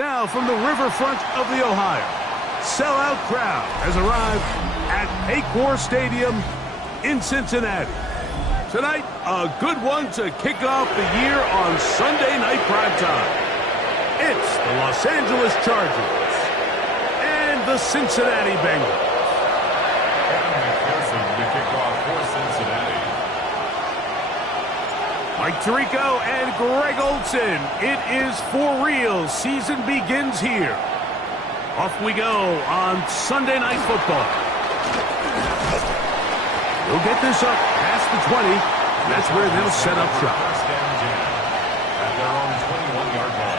Now from the riverfront of the Ohio, sellout crowd has arrived at Paycor Stadium in Cincinnati. Tonight, a good one to kick off the year on Sunday night primetime. It's the Los Angeles Chargers and the Cincinnati Bengals. To kick off for Cincinnati. Mike Tirico and Greg Olsen. It is for real. Season begins here. Off we go on Sunday Night Football. We'll get this up past the 20. And that's where they'll set up shop. First down 10 at their own 21-yard line.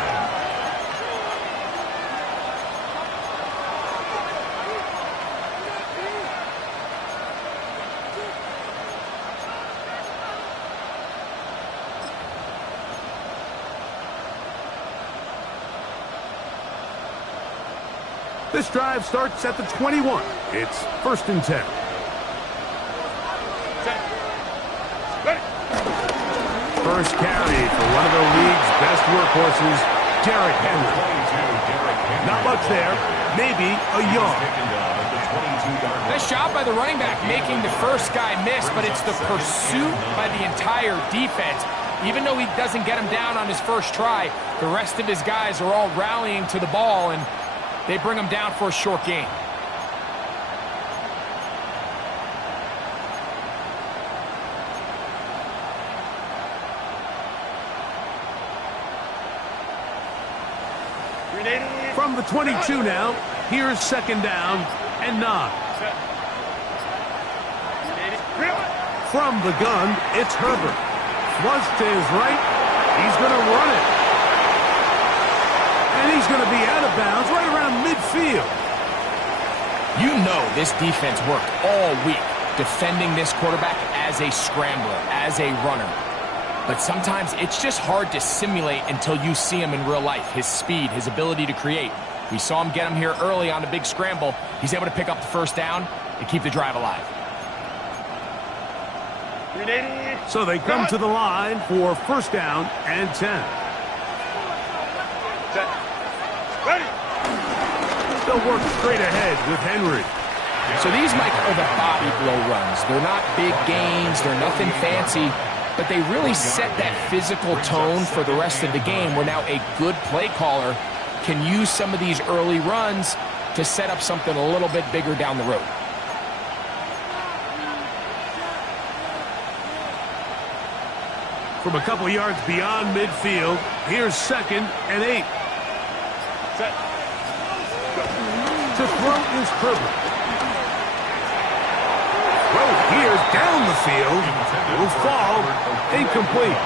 This drive starts at the 21. It's 1st and 10. First carry for one of the league's best workhorses, Derrick Henry. Not much there, maybe a yard. Nice job by the running back making the first guy miss, but it's the pursuit by the entire defense. Even though he doesn't get him down on his first try, the rest of his guys are all rallying to the ball, and they bring him down for a short gain. From the 22 now, here's 2nd down and 9. From the gun, it's Herbert. Flush to his right. He's going to run it. And he's going to be out of bounds right around midfield. You know this defense worked all week defending this quarterback as a scrambler, as a runner. But sometimes it's just hard to simulate until you see him in real life. His speed, his ability to create. We saw him get him here early on a big scramble. He's able to pick up the first down and keep the drive alive. So they come to the line for 1st down and 10. They'll work straight ahead with Henry. So these, Mike, are the body blow runs. They're not big gains. They're nothing fancy. But they really set that physical tone for the rest of the game where now a good play caller can use some of these early runs to set up something a little bit bigger down the road. From a couple yards beyond midfield, here's 2nd and 8. To throw is Herbert. Throw here's down the field. Will fall incomplete.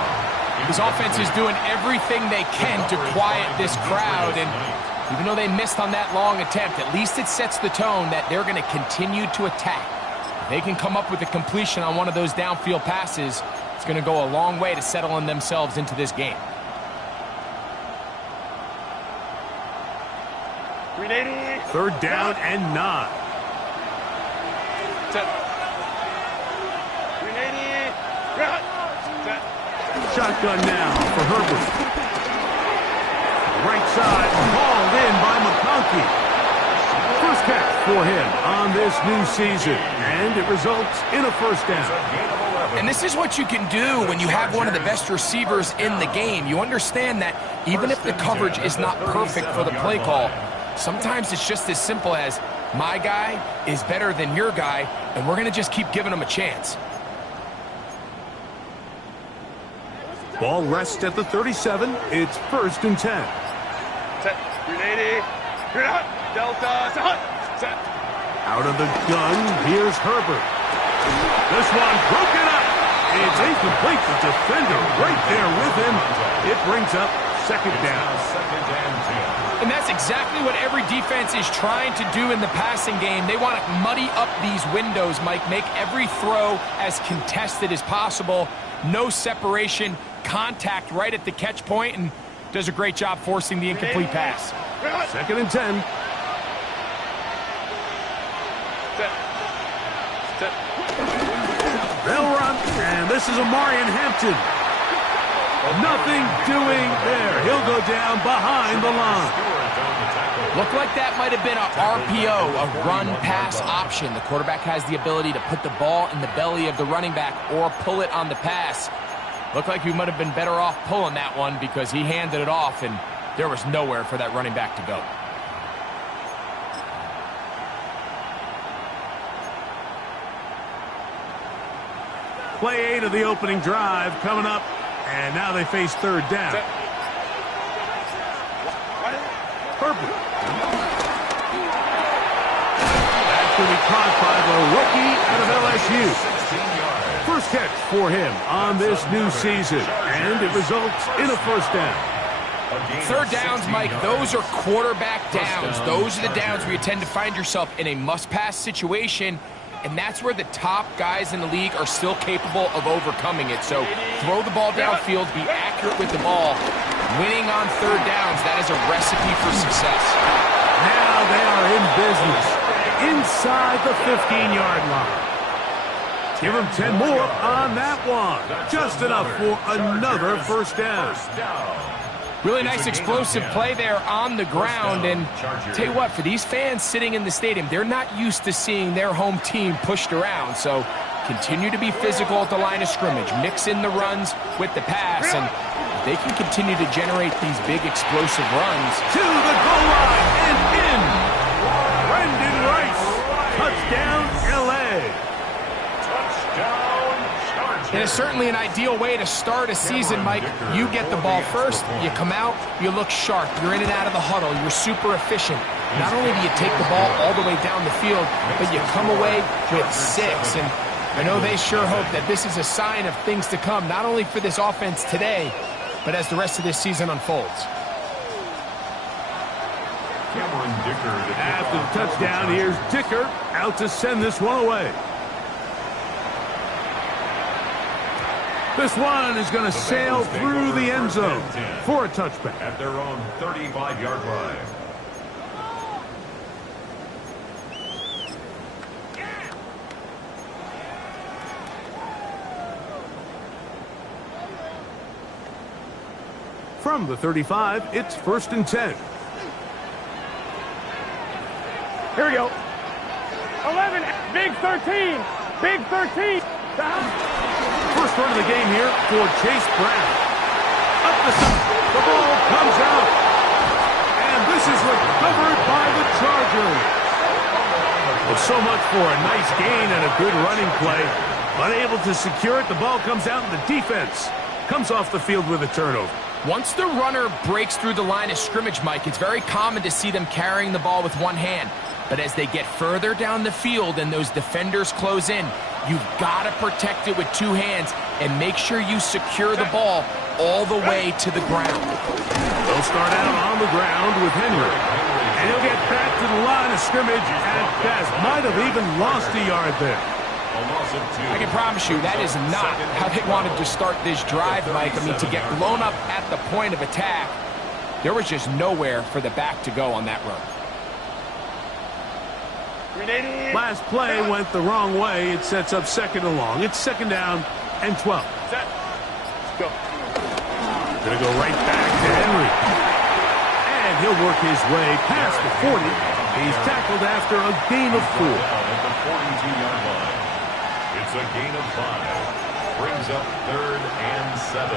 This offense is doing everything they can to quiet this crowd, and even though they missed on that long attempt, at least it sets the tone that they're going to continue to attack. If they can come up with a completion on one of those downfield passes, it's going to go a long way to settling themselves into this game. Third down and 9. Shotgun now for Herbert. Right side, hauled in by McConkey. First catch for him on this new season, and it results in a 1st down. And this is what you can do when you have one of the best receivers in the game. You understand that even if the coverage is not perfect for the play call, sometimes it's just as simple as my guy is better than your guy, and we're going to just keep giving him a chance. Ball rests at the 37. It's 1st and 10. Set. Grenade. Delta. Set. Out of the gun, here's Herbert. This one broken up. It's incomplete. The defender right there with him. It brings up 2nd down. And that's exactly what every defense is trying to do in the passing game. They want to muddy up these windows, Mike, make every throw as contested as possible. No separation, contact right at the catch point, and does a great job forcing the incomplete pass. 2nd and 10. They'll run, and this is Amarian Hampton. Nothing doing there. He'll go down behind the line. Looked like that might have been a RPO, a run-pass option. The quarterback has the ability to put the ball in the belly of the running back or pull it on the pass. Looked like he might have been better off pulling that one because he handed it off, and there was nowhere for that running back to go. Play 8 of the opening drive coming up, and now they face third down. Herbert. That's going to be caught by the rookie out of LSU. First catch for him on this new season, and it results in a first down. Third downs, Mike, those are quarterback downs. Those are the downs where you tend to find yourself in a must-pass situation, and that's where the top guys in the league are still capable of overcoming it. So throw the ball downfield, be accurate with the ball. Winning on third downs, that is a recipe for success. Now they are in business inside the 15-yard line. Give them 10 more on that one. Just enough for another first down. Really nice explosive play there on the ground. And tell you what, for these fans sitting in the stadium, they're not used to seeing their home team pushed around. So continue to be physical at the line of scrimmage. Mix in the runs with the pass. And if they can continue to generate these big explosive runs. To the goal line and in. Brendan Rice. Touchdown, L.A. It is certainly an ideal way to start a season, Mike. You get the ball first, you come out, you look sharp, you're in and out of the huddle, you're super efficient. Not only do you take the ball all the way down the field, but you come away with 6. And I know they sure hope that this is a sign of things to come, not only for this offense today, but as the rest of this season unfolds. After the touchdown, here's Dicker out to send this one away. This one is going to sail through the end zone for a touchback. At their own 35-yard line. From the 35, it's 1st and 10. Here we go. 11, big 13, big 13. First run of the game here for Chase Brown. Up the side. The ball comes out. And this is recovered by the Chargers. Well, so much for a nice gain and a good running play. Unable to secure it, the ball comes out and the defense comes off the field with a turnover. Once the runner breaks through the line of scrimmage, Mike, it's very common to see them carrying the ball with one hand. But as they get further down the field and those defenders close in, you've got to protect it with 2 hands and make sure you secure the ball all the way to the ground. They'll start out on the ground with Henry. And he'll get back to the line of scrimmage at best. Might have even lost a yard there. I can promise you that is not how they wanted to start this drive, Mike. I mean, to get blown up at the point of attack, there was just nowhere for the back to go on that run. Last play went the wrong way. It sets up 2nd and long. It's 2nd down and 12. Set. Go. Gonna go right back to Henry. And he'll work his way past the 40. He's tackled after a gain of 4. At the 42-yard line. It's a gain of 5. Brings up 3rd and 7.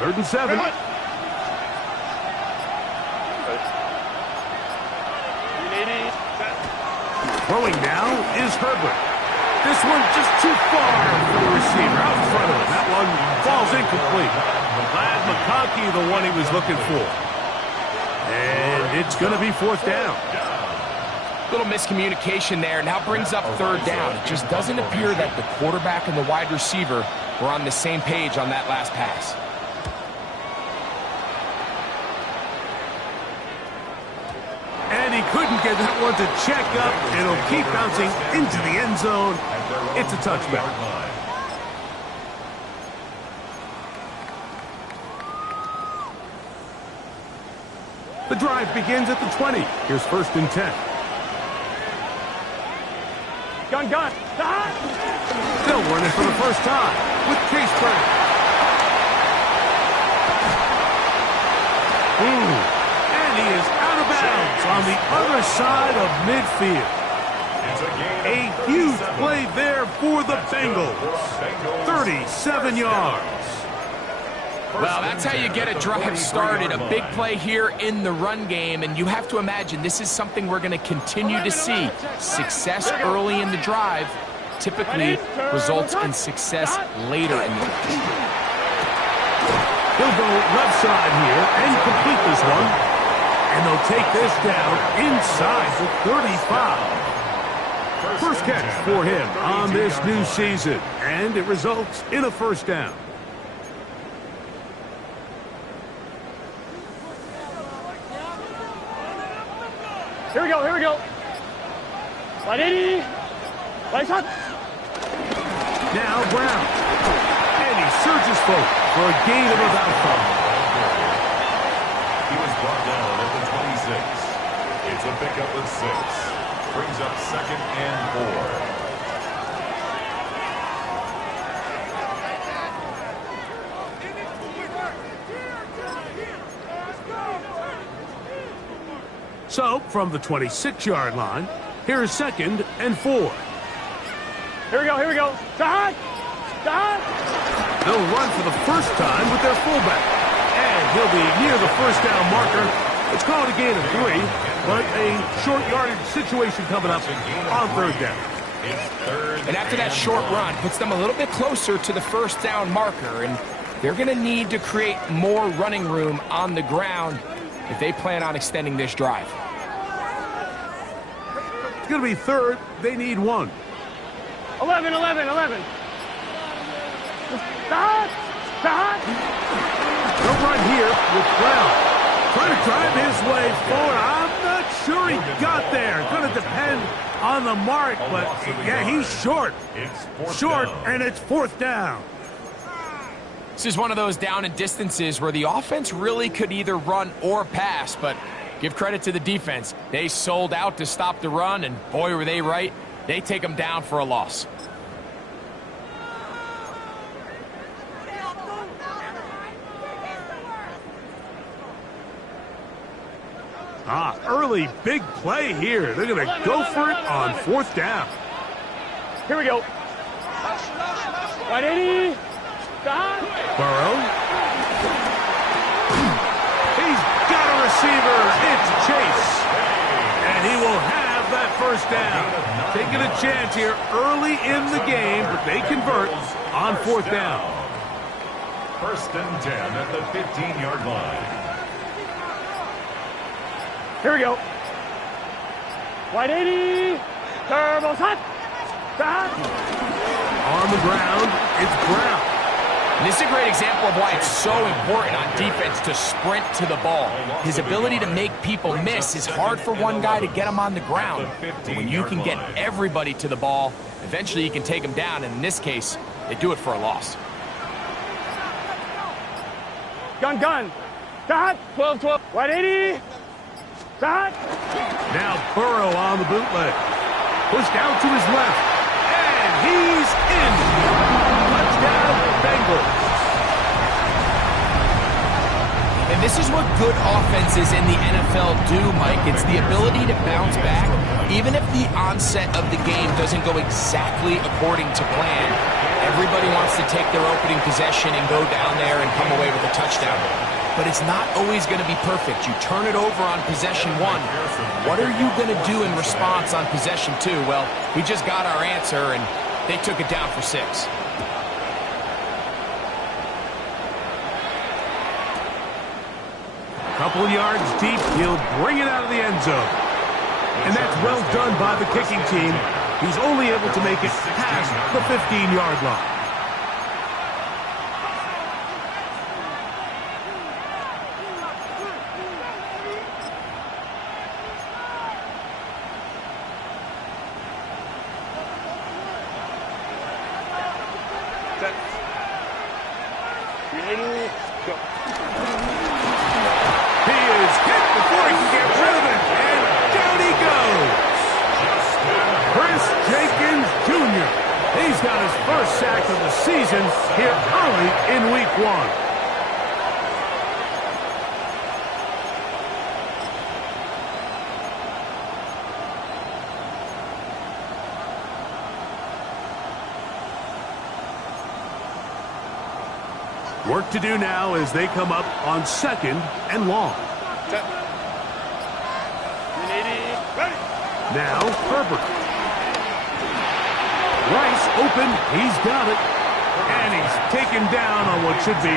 Third and 7. Throwing now is Herbert. This one just too far for the receiver. Out in front of him. That one falls incomplete. Glad McConkey the one he was looking for. And it's going to be 4th down. Little miscommunication there, now brings up 3rd down. It just doesn't appear that the quarterback and the wide receiver were on the same page on that last pass. And he couldn't get that one to check up. It'll keep bouncing into the end zone. It's a touchback. The drive begins at the 20. Here's 1st and 10. Gun. Stop. Still running for the first time with Chase Brown. And he is out of bounds on the other side of midfield. A huge play there for the Bengals. 37 yards. Well, that's how you get a drive started. A big play here in the run game, and you have to imagine this is something we're going to continue to see. Success early in the drive typically results in success later in the drive. He'll go left side here and complete this one. And they'll take this down inside the 35. First catch for him on this new season, and it results in a first down. Here we go. Right 80. Right shot. Now Brown. And he surges forward for a gain of about 5. He was brought down at the 26. It's a pickup of 6. Brings up 2nd and 4. So, from the 26-yard line, here's 2nd and 4. Here we go. Stop. They'll run for the first time with their fullback. And he'll be near the first down marker. It's called a gain of 3, but a short yardage situation coming up on 3rd down. And after that short run, puts them a little bit closer to the first down marker, and they're going to need to create more running room on the ground if they plan on extending this drive. It's going to be 3rd. They need 1. 11. Stop. They'll run here with Brown. Trying to drive his way forward. I'm not sure he got there. Going to depend on the mark, but yeah, he's short. And it's 4th down. This is one of those down and distances where the offense really could either run or pass, but give credit to the defense. They sold out to stop the run, and boy, were they right. They take them down for a loss. Early big play here. They're going to go for it on 4th down. Here we go. 180. Stop. Burrow. He's got a receiver. It's Chase. And he will have that first down. Taking a chance here early in the game, but they convert on 4th down. 1st and 10 at the 15-yard line. Here we go. 180. Turbo shot. Stop. On the ground, it's Brown. And this is a great example of why it's so important on defense to sprint to the ball. His ability to make people miss is hard for one guy to get him on the ground. But when you can get everybody to the ball, eventually you can take them down, and in this case, they do it for a loss. Gun. Stop. 12. 180. Stop. Now Burrow on the bootleg. Pushed out to his left. And he's in. Touchdown, Bengals. And this is what good offenses in the NFL do, Mike. It's the ability to bounce back, even if the onset of the game doesn't go exactly according to plan. Everybody wants to take their opening possession and go down there and come away with a touchdown. But it's not always going to be perfect. You turn it over on possession 1. What are you going to do in response on possession 2? Well, we just got our answer, and they took it down for 6. Couple yards deep, he'll bring it out of the end zone. And that's well done by the kicking team. He's only able to make it past the 15-yard line. He's got his first sack of the season here early in week 1. Work to do now as they come up on 2nd and long. Now Herbert. Rice open. He's got it. And he's taken down on what should be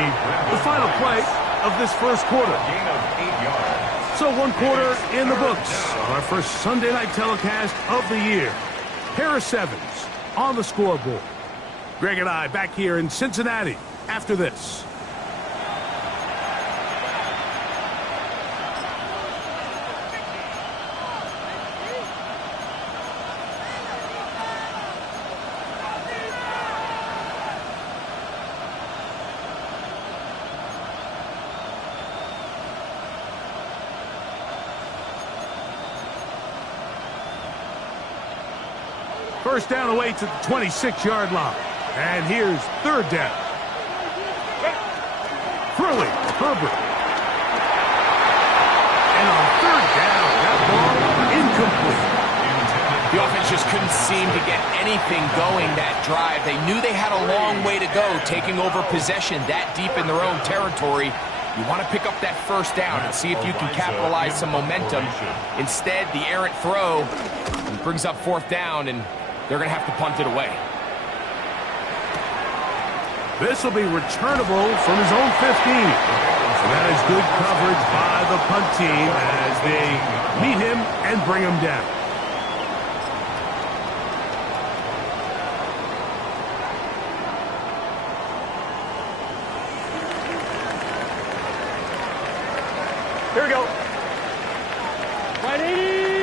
the final play of this first quarter. Gain of 8 yards. So 1 quarter in the books on our first Sunday night telecast of the year. Pair of 7s on the scoreboard. Greg and I back here in Cincinnati after this. First down away to the 26-yard line. And here's 3rd down. Throwing, Herbert. And on 3rd down, that ball incomplete. The offense just couldn't seem to get anything going that drive. They knew they had a long way to go, taking over possession that deep in their own territory. You want to pick up that first down and see if you can capitalize some momentum. Instead, the errant throw brings up 4th down, and they're going to have to punt it away. This will be returnable from his own 15. And that is good coverage by the punt team as they meet him and bring him down. Here we go. 180.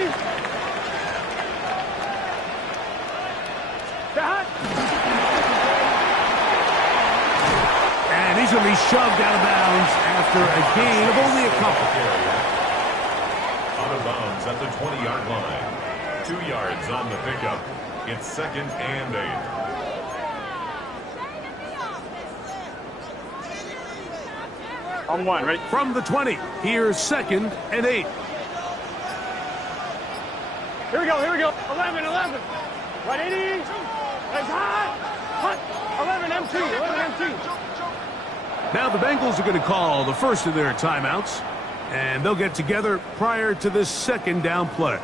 And he's going to be shoved out of bounds after a gain of only a couple. Out of bounds at the 20-yard line. 2 yards on the pickup. It's 2nd and 8. On 1, ready? From the 20, here's 2nd and 8. Here we go, here we go. 11. 180. That's hot. Hot. 11 MT. 11 MT. Now the Bengals are going to call the first of their timeouts, and they'll get together prior to this 2nd down play.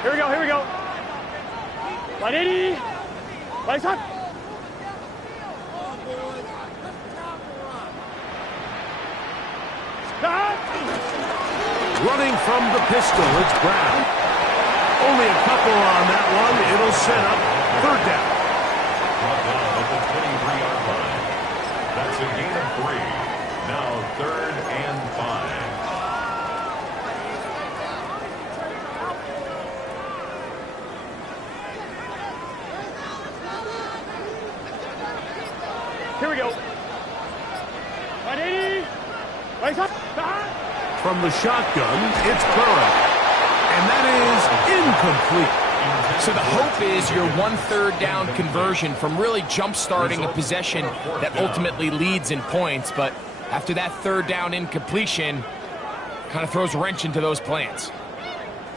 Here we go, here we go. 180. Lights up. Running from the pistol, it's Brown. Only a couple on that one. It'll set up 3rd down. Brought down at the 23-yard line. That's a gain of 3. Now 3rd and 5. Here we go. 180. Lights up. From the shotgun, it's Burrow. And that is incomplete. So the hope is your 1/3 down conversion from really jump-starting a possession that ultimately leads in points. But after that 3rd down incompletion, kind of throws a wrench into those plans.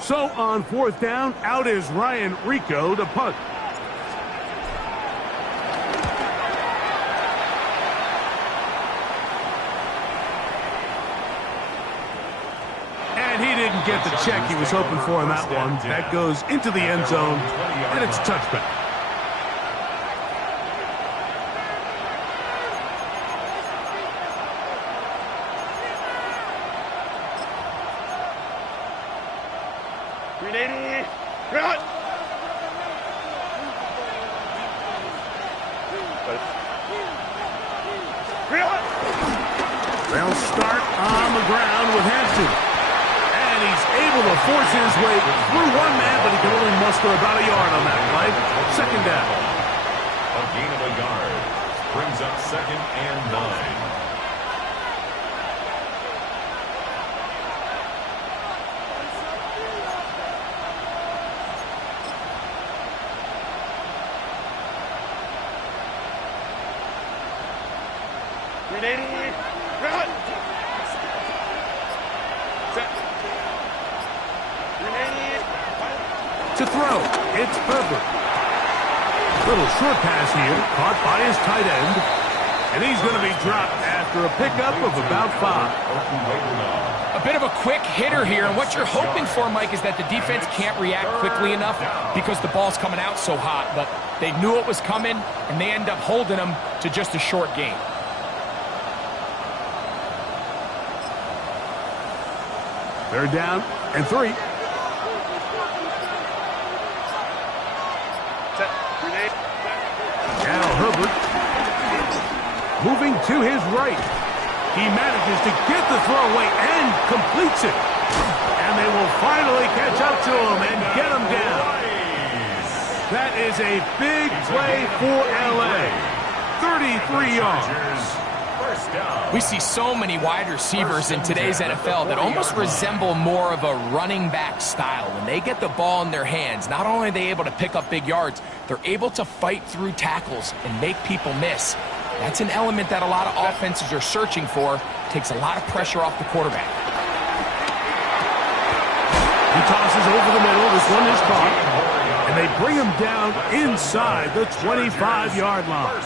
So on 4th down, out is Ryan Rico to punt. And he didn't get the check he was hoping for on that one. That goes into the end zone, and it's a touchback. They'll start on the ground with Hampton. And he's able to force his way through one man, but he can only muster about a yard on that play. Second down. A gain of a yard brings up 2nd and 9. To throw, it's Herbert. Little short pass here, caught by his tight end. And he's going to be dropped after a pickup of about 5. A bit of a quick hitter here, and what you're hoping for, Mike, is that the defense can't react quickly enough because the ball's coming out so hot. But they knew it was coming, and they end up holding them to just a short gain. They're down and 3. Now Herbert moving to his right. He manages to get the throw away and completes it. And they will finally catch up to him and get him down. That is a big play for L.A. 33 yards. We see so many wide receivers in today's NFL that almost resemble more of a running back style. When they get the ball in their hands, not only are they able to pick up big yards, they're able to fight through tackles and make people miss. That's an element that a lot of offenses are searching for. Takes a lot of pressure off the quarterback. He tosses over the middle. This one is caught. And they bring him down inside the 25-yard line.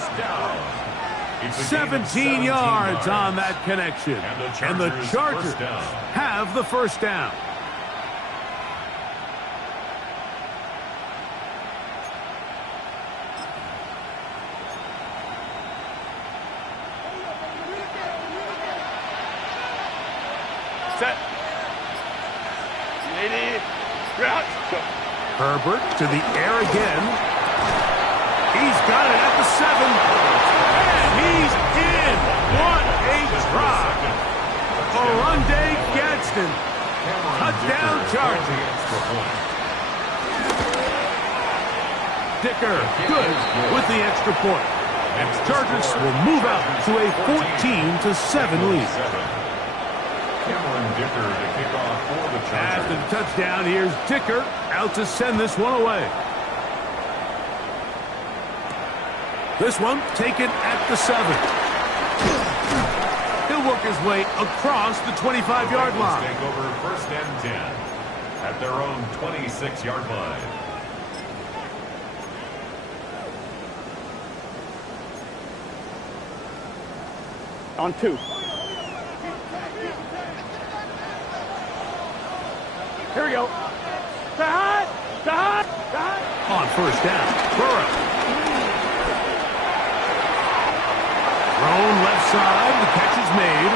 17 yards on that connection. And the Chargers have the first down. Set. Herbert to the air again. He's got it at the 7. And he's in. What a drop. Oronde Gadsden. Touchdown Chargers. Dicker good with the extra point. And Chargers will move out to a 14-7 lead. Dicker to kick off for the Chargers. After the touchdown, here's Dicker out to send this one away. This one taken at the 7. He'll work his way across the 25-yard line. Take over 1st and 10 at their own 26-yard line. On 2. Here we go. On 1st down, Burrow. Thrown left side, the catch is made.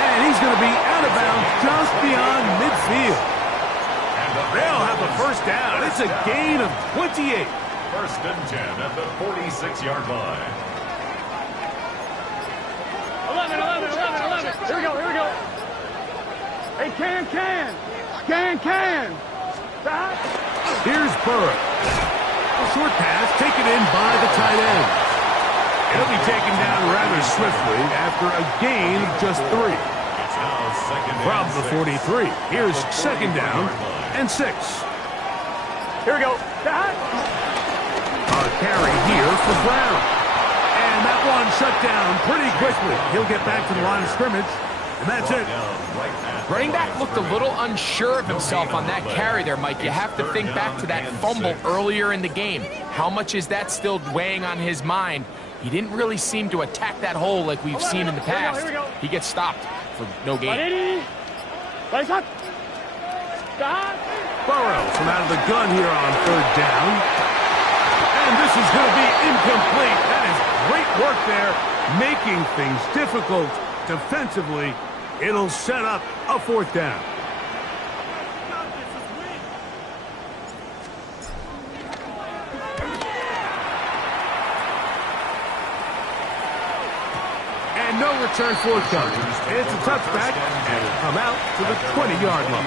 And he's going to be out of bounds just beyond midfield. They'll have the first down. It's a gain of 28. 1st and 10 at the 46-yard line. 11. Here we go. Hey, can. Here's Burrow. Short pass taken in by the tight end. He'll be taken down rather swiftly after a gain of just 3. It's now 2nd From and the 6. 43, here's 2nd down and 6. Here we go. A carry here for Brown. And that one shut down pretty quickly. He'll get back to the line of scrimmage, and that's it. Running back looked a little unsure of himself on that carry there, Mike. You have to think back to that fumble earlier in the game. How much is that still weighing on his mind? He didn't really seem to attack that hole like we've seen in the past. He gets stopped for no gain. Burrow from out of the gun here on 3rd down. And this is going to be incomplete. That is great work there, making things difficult defensively. It'll set up a 4th down. And no return forthcoming. It's a touchback, and it'll come out to the 20-yard line.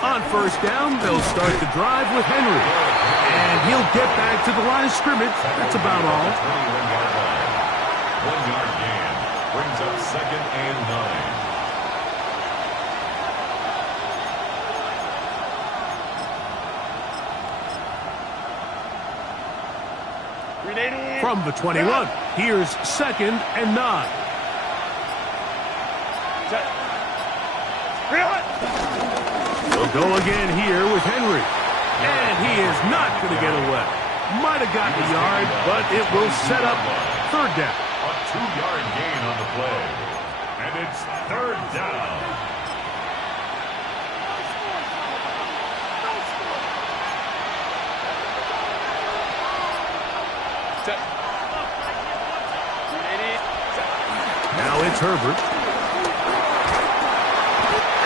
On first down, they'll start the drive with Henry. And he'll get back to the line of scrimmage. That's about all. 21-yard line. 1-yard gain. Brings up 2nd and 9. From the 21, here's 2nd and 9. They'll go again here with Henry. And he is not going to get away. Might have gotten a yard, but it will set up 3rd down. A 2-yard gain on the play. And it's 3rd down. Now it's Herbert.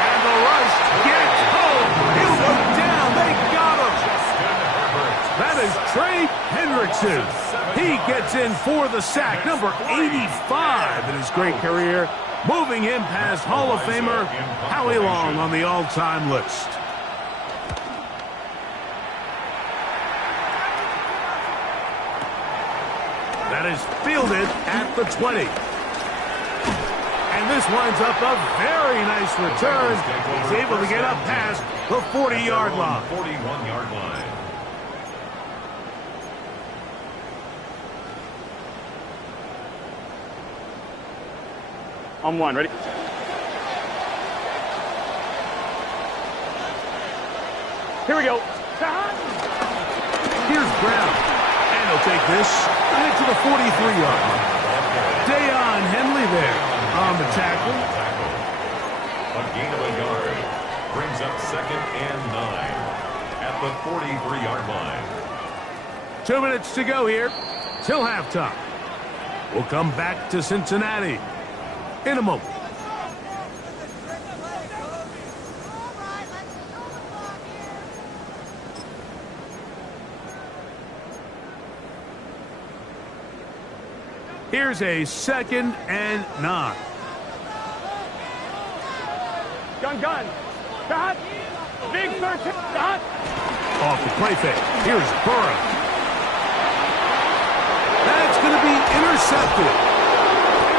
And the rush gets home. He'll go down. They got him. That is Trey Hendrickson. He gets in for the sack. Number 85 in his great career. Moving him past Hall of Famer Howie Long on the all-time list. That is fielded at the 20. And this winds up a very nice return. He's able to get up past the 40-yard line. 41-yard line. On one, ready? Here we go. Here's Brown. And he'll take this right to the 43-yard line. Dayon Henley there on the tackle. A gain of a yard. Brings up 2nd and 9 at the 43-yard line. 2 minutes to go here till halftime. We'll come back to Cincinnati in a moment. Here's a 2nd and 9. Gun. Got. Big 13. Got. Off the play fake. Here's Burrow. That's going to be intercepted.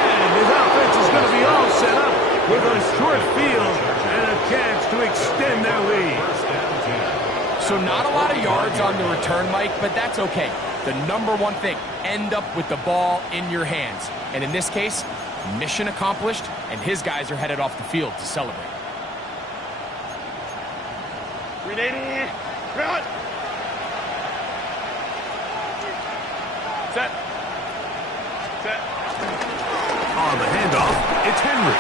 And his offense is going to be all set up with a short field and a chance to extend their lead. So not a lot of yards on the return, Mike, but that's okay. The number one thing, end up with the ball in your hands. And in this case, mission accomplished, and his guys are headed off the field to celebrate. 380. Run. Set. On the handoff, it's Henry.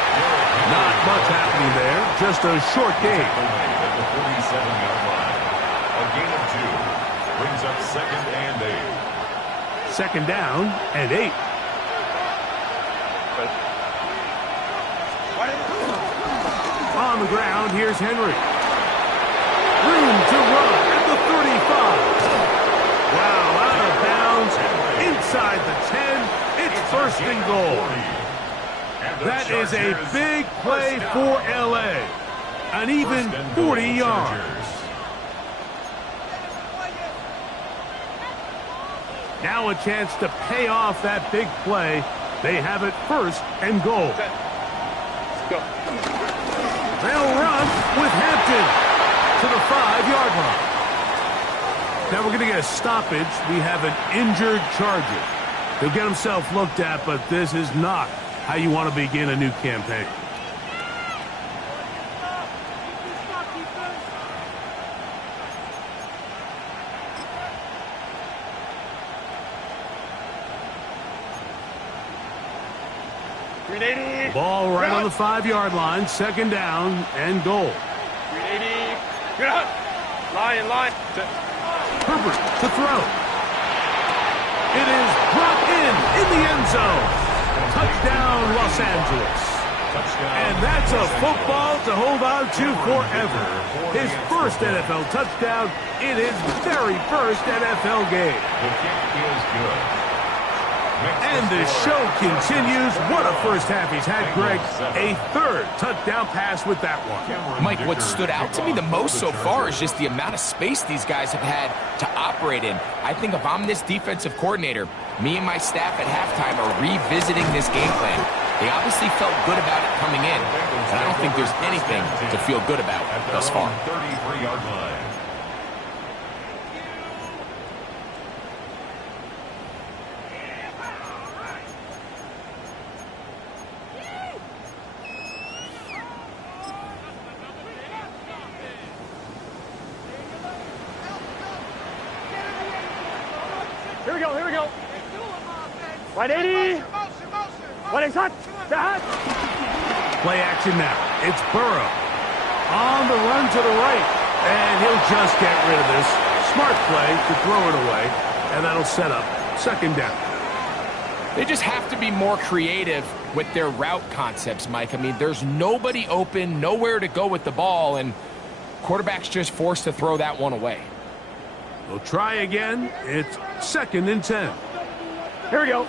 Not much happening there, just a short gain. At the 47-yard line. A gain of 2. Brings up 2nd and 8. 2nd down and 8. On the ground, here's Henry. Room to run at the 35. Wow, out of bounds. Inside the 10. It's 1st and goal. That is a big play for L.A. An even 40 yards. Now a chance to pay off that big play. They have it 1st and goal. Go. They'll run with Hampton to the 5-yard line. Now we're going to get a stoppage. We have an injured Charger. He'll get himself looked at, but this is not how you want to begin a new campaign. Ball right on the 5-yard line. Second down and goal. 380. Get up. Line. Herbert to throw. It is brought in the end zone. Touchdown, Los Angeles. And that's a football to hold on to forever. His first NFL touchdown in his very first NFL game. The kick is good. And the show continues. What a first half he's had, Greg. A third touchdown pass with that one. Mike, what stood out to me the most so far is just the amount of space these guys have had to operate in. I think if I'm this defensive coordinator, me and my staff at halftime are revisiting this game plan. They obviously felt good about it coming in, and I don't think there's anything to feel good about thus far. 33-yard line. Here we go. 180. What is hot? Play action now. It's Burrow. On the run to the right. And he'll just get rid of this. Smart play to throw it away. And that'll set up second down. They just have to be more creative with their route concepts, Mike. I mean, there's nobody open, nowhere to go with the ball, and quarterback's just forced to throw that one away. We'll try again. It's 2nd and 10. Here we go.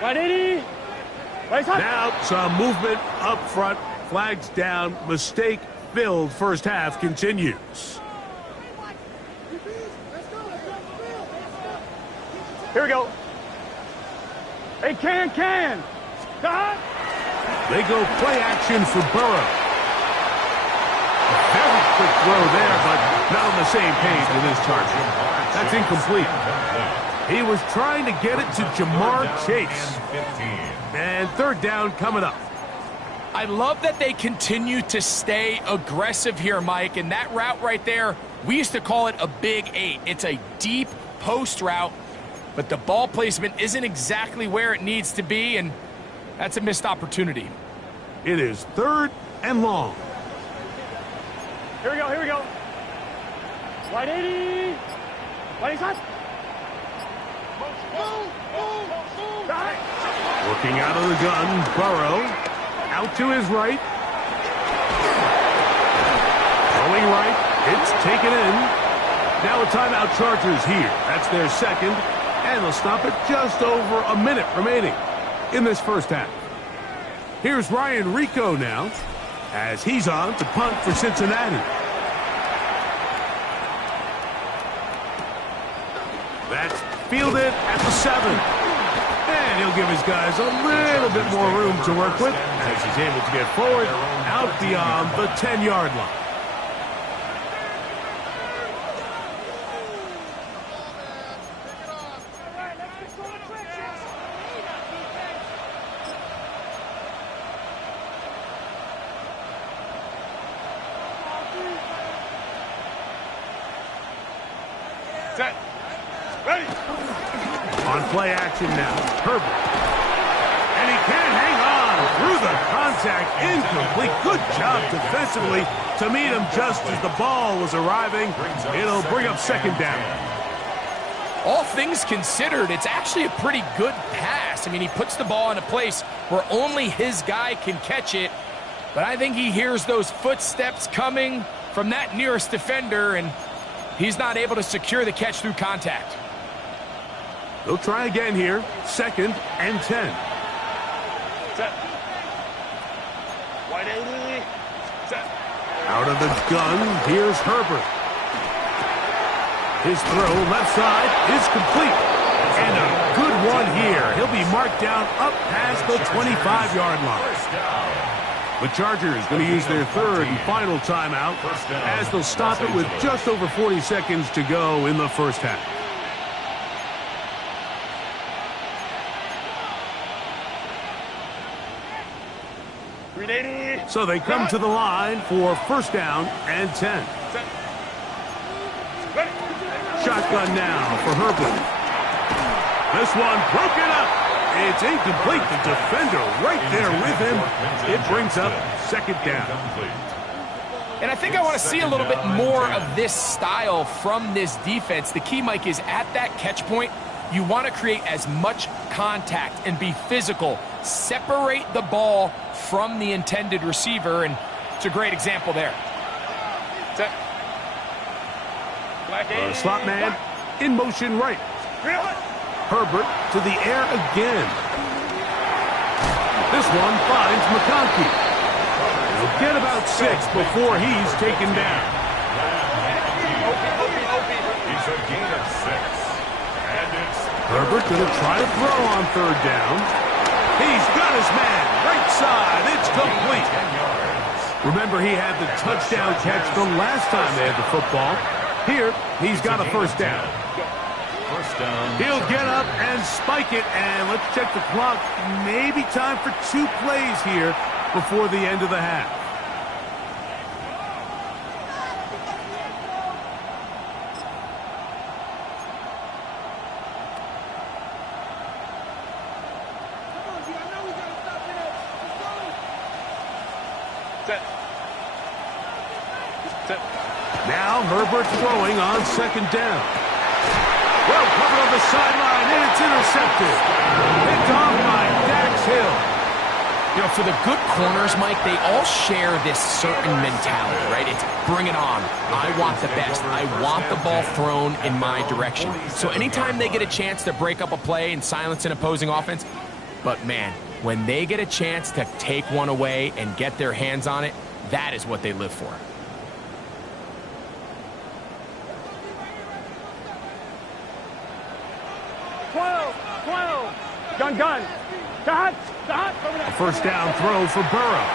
180. Now some movement up front. Flags down. Mistake filled first half continues. Here we go. Hey, can. They go play action for Burrow. A very quick throw there, but not on the same page with his target. That's incomplete. He was trying to get it to Jamar Chase. And third down coming up. I love that they continue to stay aggressive here, Mike, and that route right there, we used to call it a Big 8. It's a deep post route, but the ball placement isn't exactly where it needs to be, and that's a missed opportunity. It is 3rd and long. Here we go. 180. What is that? Working out of the gun, Burrow. Out to his right. Throwing right. It's taken in. Now a timeout, Chargers here. That's their second. And they'll stop it just over a minute remaining in this first half. Here's Ryan Rico now as he's on to punt for Cincinnati. That's fielded at the 7. And he'll give his guys a little bit more room to work with as he's able to get forward out beyond the 10-yard line. Set. Ready. On play action now, Herbert. And he can't hang on through the contact. Incomplete. Good job defensively to meet him just as the ball was arriving. It'll bring up second down. All things considered, it's actually a pretty good pass. I mean, he puts the ball in a place where only his guy can catch it. But I think he hears those footsteps coming from that nearest defender, and he's not able to secure the catch through contact. They'll try again here. 2nd and 10. Set. 180. Set. Out of the gun, here's Herbert. His throw left side is complete. And a good one here. He'll be marked down up past the 25-yard line. The Chargers going to use their third and final timeout as they'll stop it with just over 40 seconds to go in the first half. So they come to the line for first down and 10. Shotgun now for Herbert. This one broken up. It's incomplete. The defender right there with him. It brings up second down. And I think I want to see a little bit more of this style from this defense. The key, Mike, is at that catch point, you want to create as much contact and be physical. Separate the ball from the intended receiver, and it's a great example there. Slot man in motion right. Herbert to the air again. This one finds McConkey. He'll get about 6 before he's taken down. He's a gain of 6. And it's Herbert going to try to throw on third down. He's got his man. Right side. It's complete. Remember, he had the touchdown catch the last time they had the football. Here, he's got a first down. First down. He'll get up and spike it, and let's check the clock. Maybe time for 2 plays here before the end of the half. Now Herbert's throwing on second down. Well covered on the sideline, and it's intercepted. Picked off by Dax Hill. You know, for the good corners, Mike, they all share this certain mentality, right? It's bring it on. I want the best. I want the ball thrown in my direction. So anytime they get a chance to break up a play and silence an opposing offense, but man, when they get a chance to take one away and get their hands on it, that is what they live for. Gun. Dot. A first down throw for Burrow.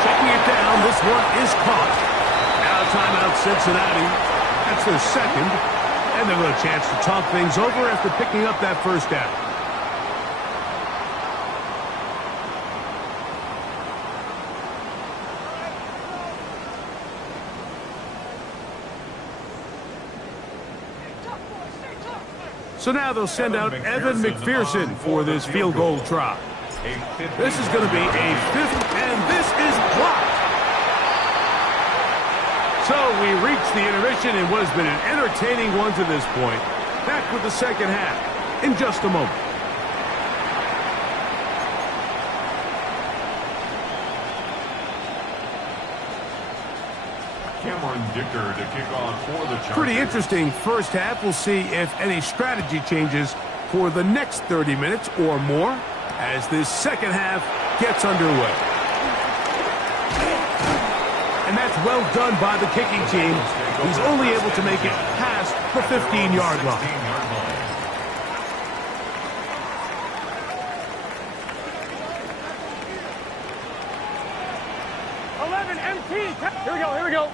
Checking it down, this one is caught. Now timeout Cincinnati. That's their second. And they'll get a chance to talk things over after picking up that first down. So now they'll send out Evan McPherson for this field goal try. This is going to be a 5th, and this is blocked. So we reach the intermission in what has been an entertaining one to this point. Back with the second half in just a moment. Dicker to kick off for the Chargers. Pretty interesting first half. We'll see if any strategy changes for the next 30 minutes or more as this second half gets underway. And that's well done by the kicking team. He's only able to make it past the 15-yard line. 11 MT. Here we go.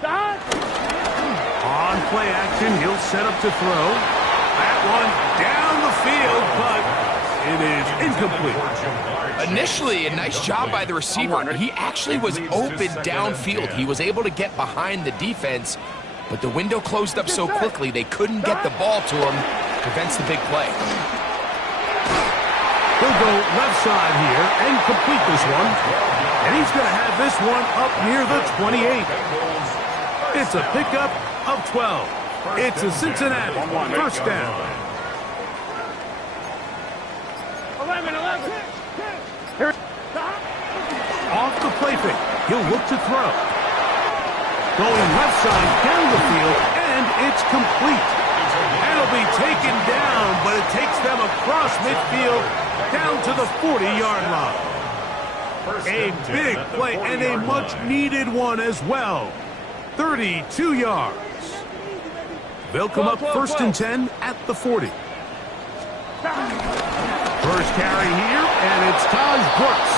Stop. On play action, he'll set up to throw. That one down the field, but it is incomplete. Initially, a nice job by the receiver. He actually was open downfield. He was able to get behind the defense, but the window closed up so quickly they couldn't get the ball to him. Prevents the big play. He'll go left side here and complete this one. And he's going to have this one up near the 28. It's a pickup of 12. It's a Cincinnati first down. 11. Here. Off the play fake. He'll look to throw. Going left side down the field, and it's complete. It'll be taken down, but it takes them across midfield down to the 40-yard line. A big play and a much-needed one as well. 32 yards. They'll come up first and 10 at the 40. First carry here, and it's Taj Brooks.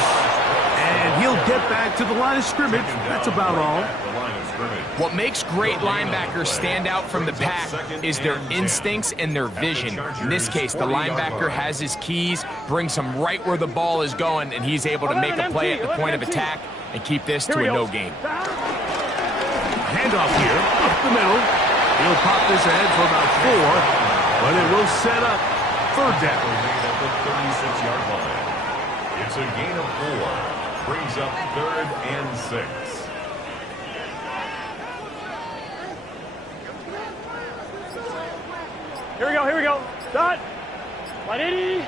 And he'll get back to the line of scrimmage. That's about all. What makes great linebackers stand out from the pack is their instincts and their vision. In this case, the linebacker has his keys, brings him right where the ball is going, and he's able to make a play at the point of attack and keep this to a no gain. Handoff here, up the middle. He'll pop this ahead for about 4, but it will set up third down. Made at the 36-yard line. It's a gain of 4. Brings up 3rd and 6. Here we go. Dot. 180.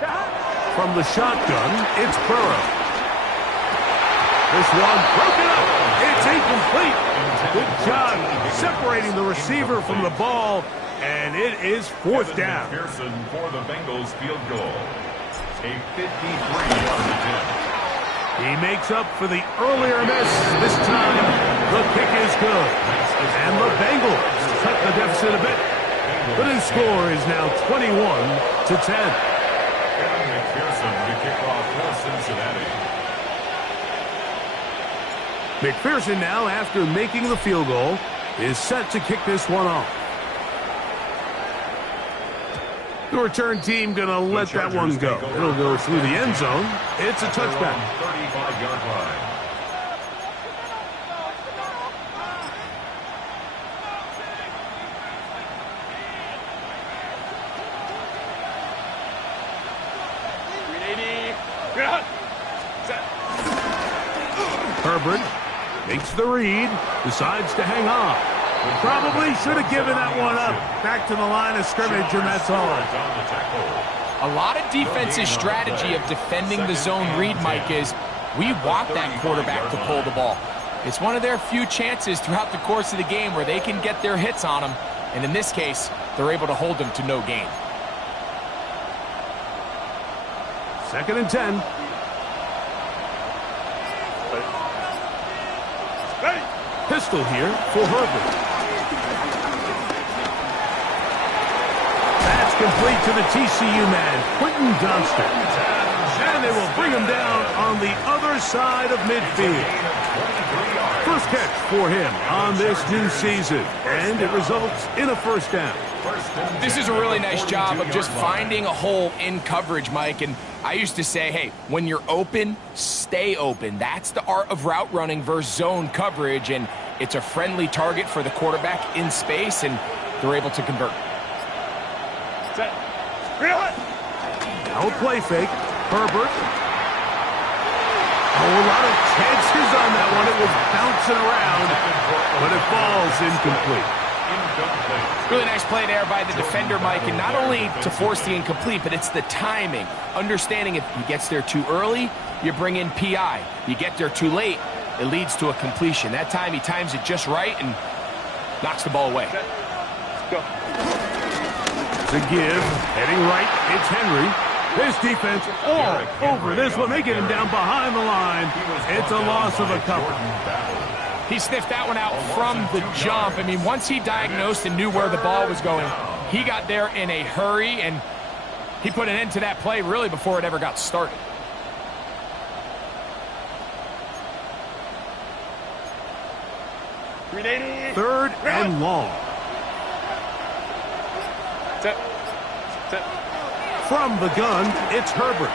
Dot. From the shotgun, it's Burrow. This one broken up. It's incomplete. Good job separating the receiver from the ball, and it is 4th down. McPherson for the Bengals field goal. A 53-yard attempt. He makes up for the earlier miss. This time, the kick is good. And the Bengals cut the deficit a bit. The new score is now 21-10. Kevin McPherson to kick off for Cincinnati. McPherson now, after making the field goal, is set to kick this one off. The return team going to let that one go. It'll go through the end zone. It's a touchback. 35-yard line. Herbert makes the read, decides to hang on. Probably should have given that one up. Back to the line of scrimmage, and that's all. A lot of defense's strategy of defending the zone read, Mike, is we want that quarterback to pull the ball. It's one of their few chances throughout the course of the game where they can get their hits on him, and in this case, they're able to hold him to no gain. 2nd and 10. Pistol here for Herbert. That's complete to the TCU man, Quentin Johnston. And they will bring him down on the other side of midfield. First catch for him on this new season, and it results in a 1st down. This is a really nice job of just finding a hole in coverage, Mike. And I used to say, hey, when you're open, stay open. That's the art of route running versus zone coverage. And it's a friendly target for the quarterback in space, and they're able to convert. Set. Reel it. Now a play fake. Herbert. A whole lot of chances on that one. It was bouncing around, but it falls incomplete. Really nice play there by the defender, Mike, and not only to force the incomplete, but it's the timing. Understanding if he gets there too early, you bring in PI. You get there too late, it leads to a completion. That time he times it just right and knocks the ball away. Go. To give, heading right, it's Henry. This defense all over this one. They get him down behind the line. It's a loss of a couple. He sniffed that one out from the jump. I mean, once he diagnosed and knew where the ball was going, he got there in a hurry, and he put an end to that play really before it ever got started. Third and long. Set. Set. From the gun, it's Herbert.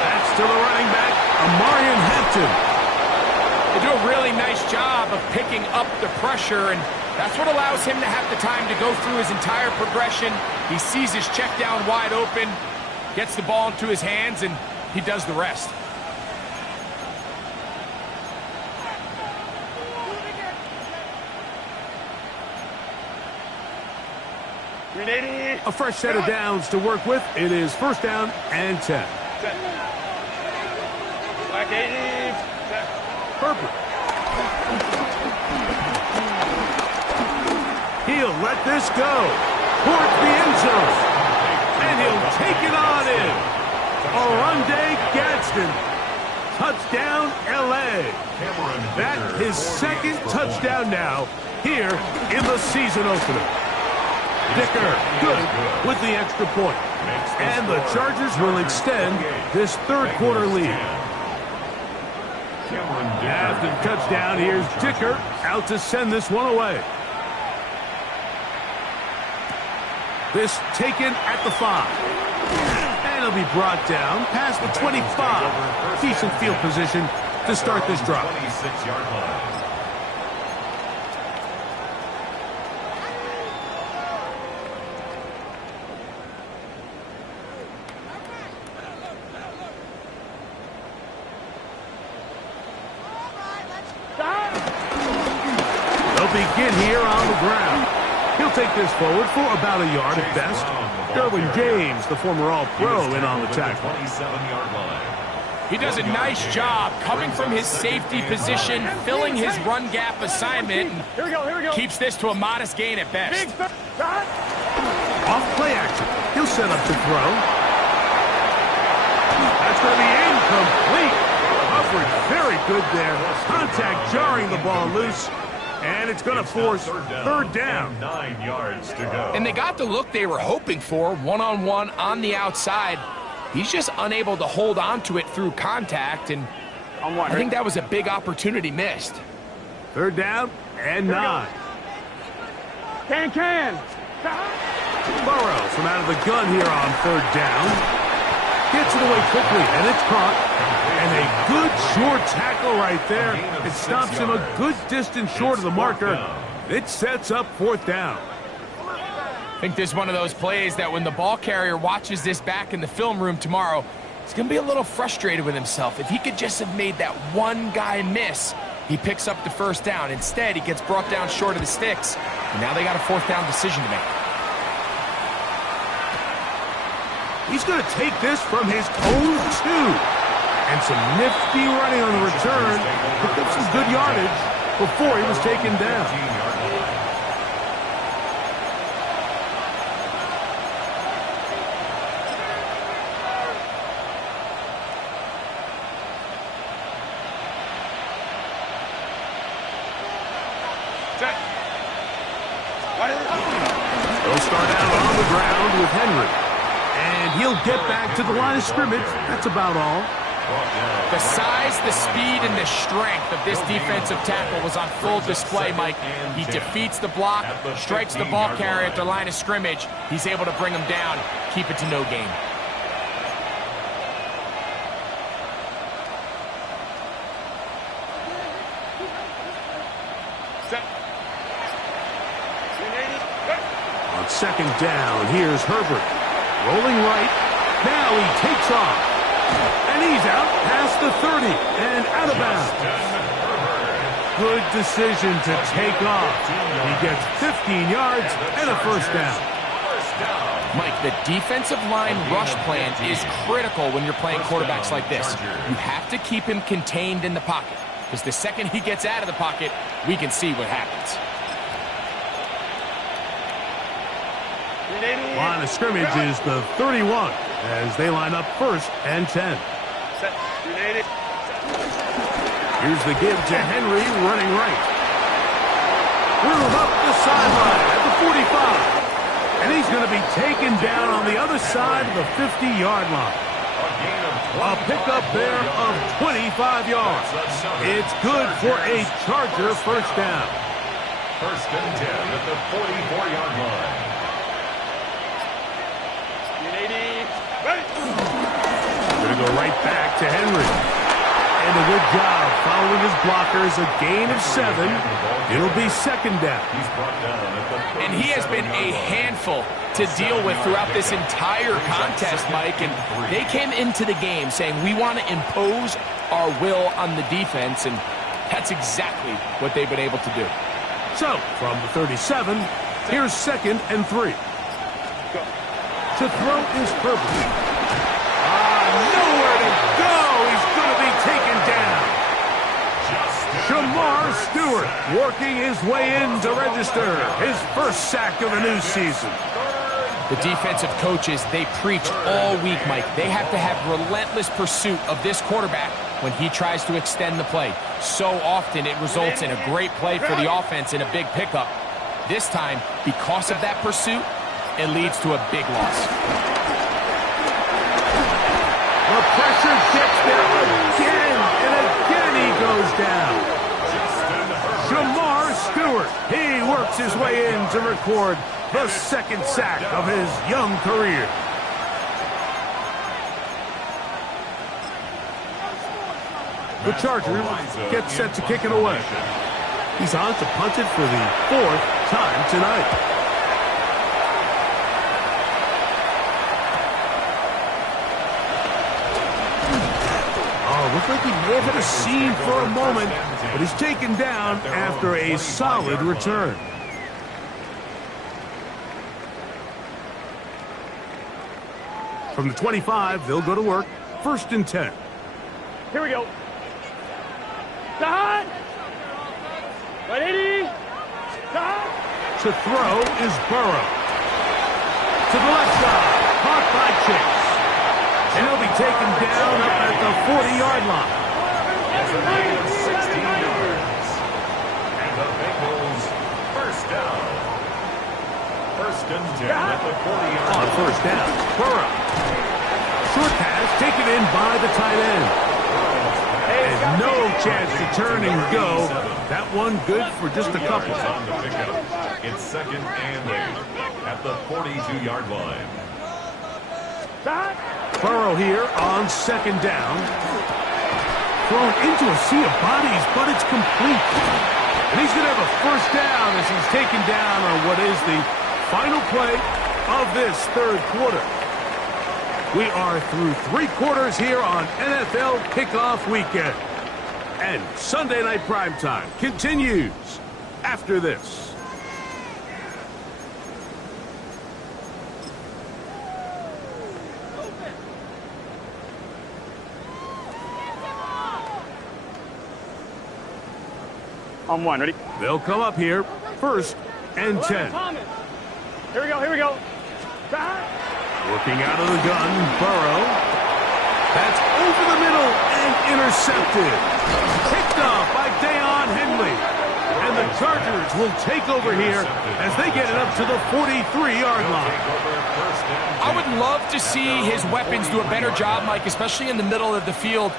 That's to the running back, Amarian Hampton. They do a really nice job of picking up the pressure, and that's what allows him to have the time to go through his entire progression. He sees his check down wide open, gets the ball into his hands, and he does the rest. A fresh set of downs to work with. It is 1st down and 10. Set. Black 80. Set. Herbert. He'll let this go towards the end zone. And he'll take it on in. Oronde Gadsden. Touchdown, L.A. That's his 2nd touchdown now here in the season opener. Dicker, good with the extra point. And the Chargers will extend this 3rd quarter lead. After the touchdown, here's Dicker out to send this one away. This taken at the 5. And it'll be brought down past the 25. Decent field position to start this drive. 26-yard line. He'll take this forward for about a yard at best. Derwin James, the former All-Pro, in on the tackle. 27-yard line. He does a nice job coming from his safety position, filling his run gap assignment, Here we go. keeps this to a modest gain at best. Off play action. He'll set up to throw. That's going to be incomplete. Coverage very good there. Contact jarring the ball loose. And it's going to force third down. 9 yards to go. And they got the look they were hoping for, one-on-one on the outside. He's just unable to hold on to it through contact, and I think that was a big opportunity missed. Third down and 9. Can. Burrow from out of the gun here on third down. Gets it away quickly, and it's caught. And a good short tackle right there. It stops him a good distance short of the marker. It sets up fourth down. I think this is one of those plays that when the ball carrier watches this back in the film room tomorrow, he's going to be a little frustrated with himself. If he could just have made that one guy miss, he picks up the first down. Instead, he gets brought down short of the sticks. And now they got a fourth down decision to make. He's going to take this from his own 2. And some nifty running on the return. Picked up some good yardage before he was taken down. They'll start out on the ground with Henry. And he'll get back to the line of scrimmage. That's about all. The size, the speed, and the strength of this defensive tackle was on full display, Mike. He defeats the block, strikes the ball carrier at the line of scrimmage. He's able to bring him down, keep it to no gain. On second down, here's Herbert. Rolling right. Now he takes off. And he's out past the 30 and out of bounds. Good decision to take off. He gets 15 yards and a first down. Mike, the defensive line rush plan is critical when you're playing quarterbacks like this. You have to keep him contained in the pocket, because the second he gets out of the pocket, we can see what happens. Line of scrimmage is the 31 as they line up first and 10. Here's the give to Henry running right. Whirled up the sideline at the 45. And he's going to be taken down on the other side of the 50-yard line. A pickup there of 25 yards. It's good for a Charger first down. First and 10 at the 44-yard line. Going to go right back to Henry. And a good job following his blockers. A gain of 7. It'll be second down. And he has been a handful to deal with throughout this entire contest, Mike. And they came into the game saying, we want to impose our will on the defense. And that's exactly what they've been able to do. So, from the 37, here's second and 3. To throw is Herbert. Nowhere to go. He's going to be taken down. Shamar Stewart working his way in to register his first sack of the new season. The defensive coaches, they preach all week, Mike. They have to have relentless pursuit of this quarterback when he tries to extend the play. So often it results in a great play for the offense and a big pickup. This time, because of that pursuit, it leads to a big loss. The pressure gets there again, and again he goes down. Shamar Stewart, he works his way in to record the second sack of his young career. The Chargers get set to kick it away. He's on to punt it for the 4th time tonight. Looked like he may have hit a seam for a moment, but he's taken down after a solid return. From the 25, they'll go to work. 1st and 10. Here we go. Hot. 180. Hot. To throw is Burrow. To the left side. Caught by Chase. And he'll be taken down up at the 40-yard line. That's a gain of 16 yards. And the Bengals first down. 1st and 10 at the 40-yard line. On 1st down, Burrow. Short pass taken in by the tight end. And no chance to turn and go. That one good for just a couple. On the pickup. It's 2nd and 8 at the 42-yard line. Burrow here on 2nd down. Thrown into a sea of bodies, but it's complete. And he's going to have a 1st down as he's taken down on what is the final play of this 3rd quarter. We are through 3 quarters here on NFL Kickoff Weekend. And Sunday Night Primetime continues after this. On 1, ready? They'll come up here. 1st and 10. Here we go, here we go. Working out of the gun, Burrow. That's over the middle and intercepted. Picked off by Deion Henley. And the Chargers will take over here as they get it up to the 43-yard line. I would love to see his weapons do a better job, Mike, especially in the middle of the field,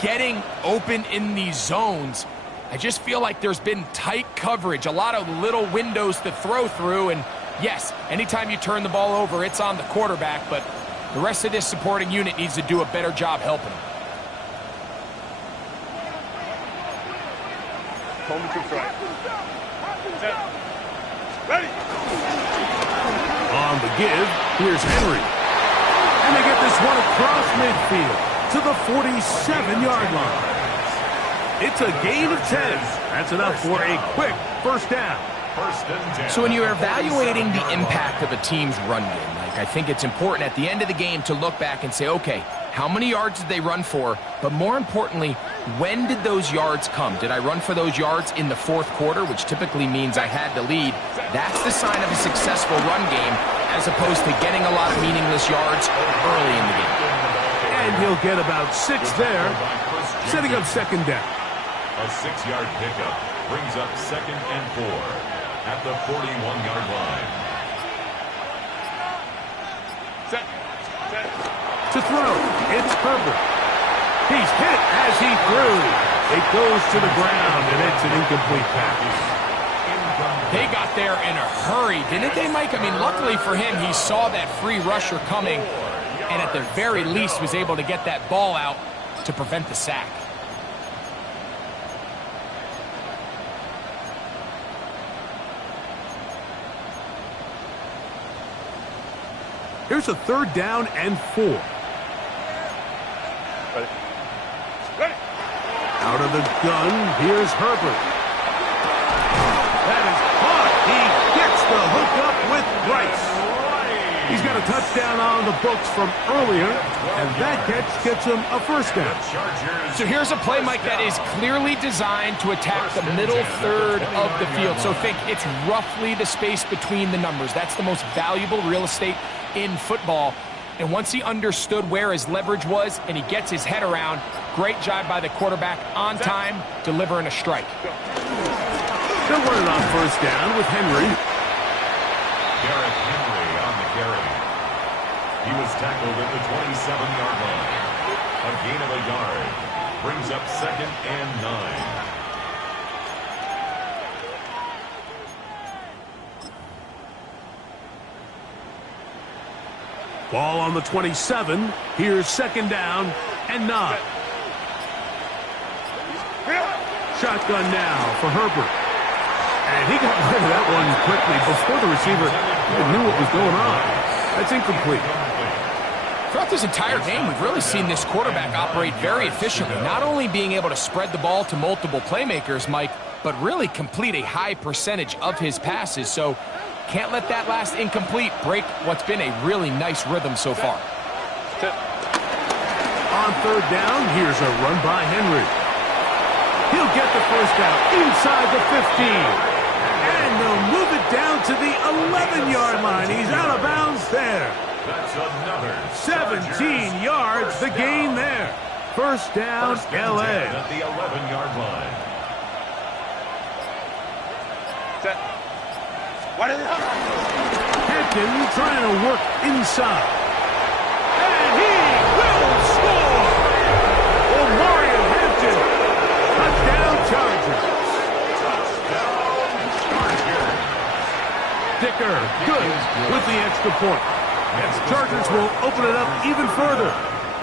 getting open in these zones. I just feel like there's been tight coverage, a lot of little windows to throw through, and yes, anytime you turn the ball over, it's on the quarterback, but the rest of this supporting unit needs to do a better job helping him. Moment to strike. Set. Ready. On the give, here's Henry. And they get this one across midfield to the 47-yard line. It's a gain of 10. That's enough for a quick 1st down. 1st and 10. So when you're evaluating the impact of a team's run game, Mike, I think it's important at the end of the game to look back and say, okay, how many yards did they run for? But more importantly, when did those yards come? Did I run for those yards in the 4th quarter, which typically means I had to lead? That's the sign of a successful run game, as opposed to getting a lot of meaningless yards early in the game. And he'll get about 6 there, setting up 2nd down. A 6-yard pickup brings up 2nd and 4 at the 41-yard line. Set. To throw, it's Herbert. He's hit as he threw. It goes to the ground, and it's an incomplete pass. They got there in a hurry, didn't they, Mike? I mean, luckily for him, he saw that free rusher coming, and at the very least was able to get that ball out to prevent the sack. Here's a 3rd down and 4. Ready. Out of the gun, here's Herbert. That is caught. He gets the hook up with Bryce. He's got a touchdown on the books from earlier, and that catch gets him a 1st down. So here's a play, Mike, that is clearly designed to attack the middle 3rd of the field. So think it's roughly the space between the numbers. That's the most valuable real estate in football. And once he understood where his leverage was and he gets his head around, great job by the quarterback on time, delivering a strike. They'll run it on 1st down with Henry. Garrett Henry on the carry. He was tackled at the 27-yard line. A gain of a yard brings up 2nd and 9. Ball on the 27. Here's 2nd down and 9. Shotgun now for Herbert. And he got rid of that one quickly before the receiver even knew what was going on. That's incomplete. Throughout this entire game, we've really seen this quarterback operate very efficiently, not only being able to spread the ball to multiple playmakers, Mike, but really complete a high percentage of his passes. So can't let that last incomplete break what's been a really nice rhythm so far. On third down, here's a run by Henry. He'll get the first down inside the 15. And they'll move it down to the 11-yard line. He's out of bounds there. That's another 17 yards, the gain there. First down, L.A. At the 11-yard line. What is it? Hampton trying to work inside. And he will score! Omarion Hampton. Touchdown, Chargers. Dicker, good with the extra point. Chargers will open it up even further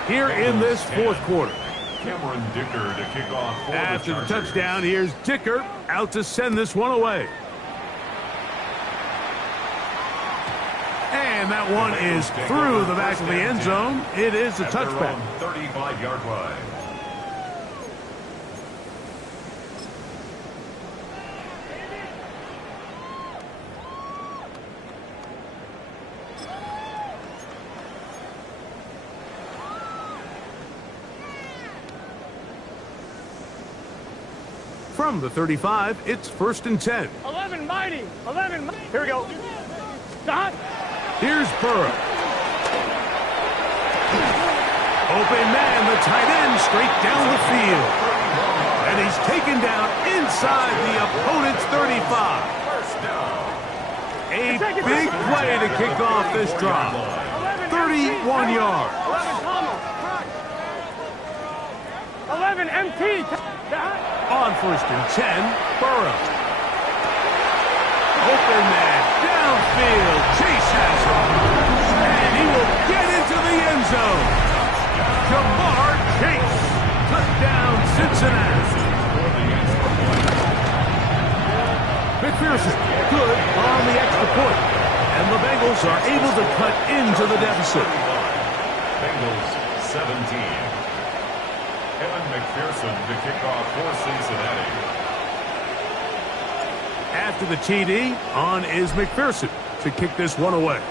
here in this fourth quarter. Cameron Dicker to kick off for After the Chargers. touchdown, here's Dicker out to send this one away. And that one is through the back of the end zone. It is a touchback. 35-yard line. From the 35, it's 1st and 10. 11 mighty. 11 mighty. Here we go. Dot. Here's Burrow. Open man, the tight end, straight down the field. And he's taken down inside the opponent's 35. A big play to kick off this drive. 31 yards. 11 MT. On 1st and 10, Burrow. Open man, downfield, Chase has him. And he will get into the end zone. Jamar Chase, touchdown Cincinnati. McPherson, good on the extra point. And the Bengals are able to cut into the deficit. Bengals 17. Evan McPherson to kick off for Cincinnati. After the TD, on is McPherson to kick this one away.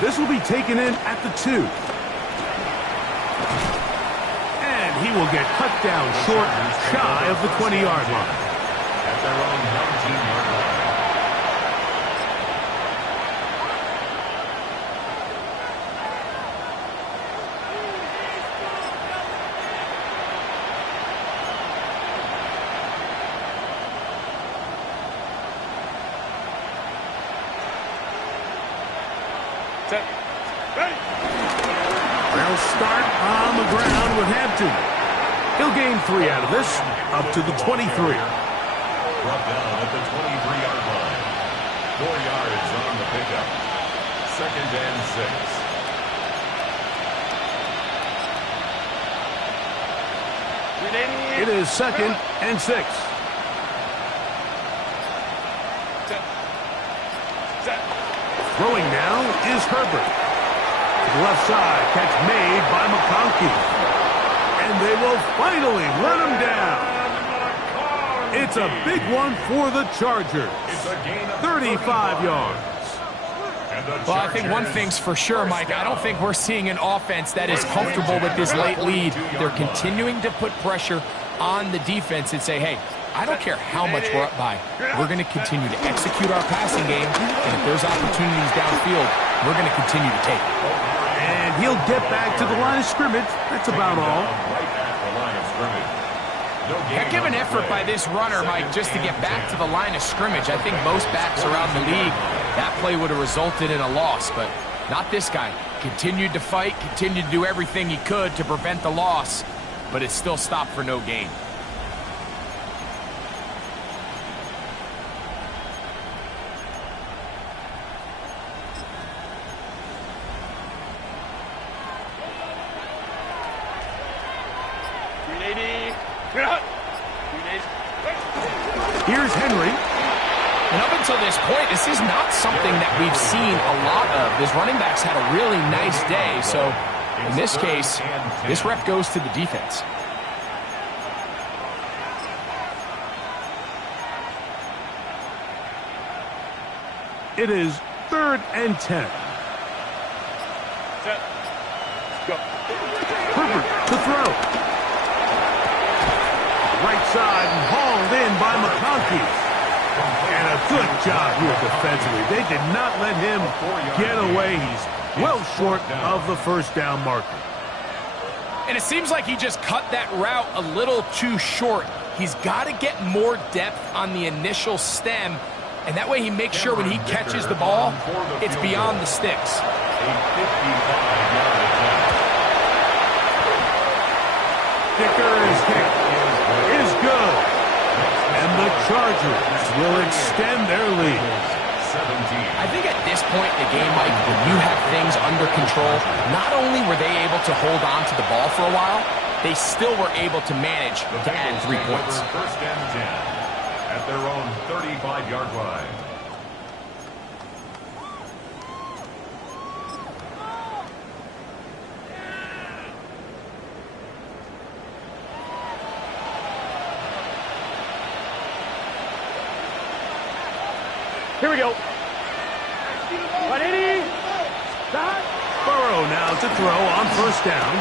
This will be taken in at the 2. And he will get cut down short, shy of the 20-yard line. At their own 19-yard line. They'll start on the ground with Hampton. He'll gain 3 out of this, up to the 23. Brought down at the 23-yard line. 4 yards on the pickup. 2nd and 6. It is 2nd and 6. Throwing now is Herbert. To the left side, catch made by McConkey. And they will finally run him down. It's a big one for the Chargers. 35 yards. Well, I think one thing's for sure, Mike. I don't think we're seeing an offense that is comfortable with this late lead. They're continuing to put pressure on the defense and say, hey, I don't care how much we're up by. We're going to continue to execute our passing game, and if there's opportunities downfield, we're going to continue to take it. And he'll get back to the line of scrimmage. That's about all. Right at the line of scrimmage. Heck of an effort by this runner, Mike, just to get back to the line of scrimmage. I think most backs around the league, that play would have resulted in a loss, but not this guy. Continued to fight, continued to do everything he could to prevent the loss, but it still stopped for no gain. Here's Henry. And up until this point, this is not something that we've seen a lot of. His running backs had a really nice day, so in this case, this rep goes to the defense. It is 3rd and 10. Set. Go. Herbert to throw. Right side and hauled in by McConkey. And a good job here defensively. They did not let him get away. He's well short of the first down marker. And it seems like he just cut that route a little too short. He's got to get more depth on the initial stem, and that way he makes sure when he catches the ball, it's beyond the sticks. Kicker's kick is good. And the Chargers will extend their lead. I think at this point in the game, Mike, when you have things under control, not only were they able to hold on to the ball for a while, they still were able to manage to add 3 points. First and 10 at their own 35-yard line. Here we go. 180. Stop. Burrow now to throw on first down.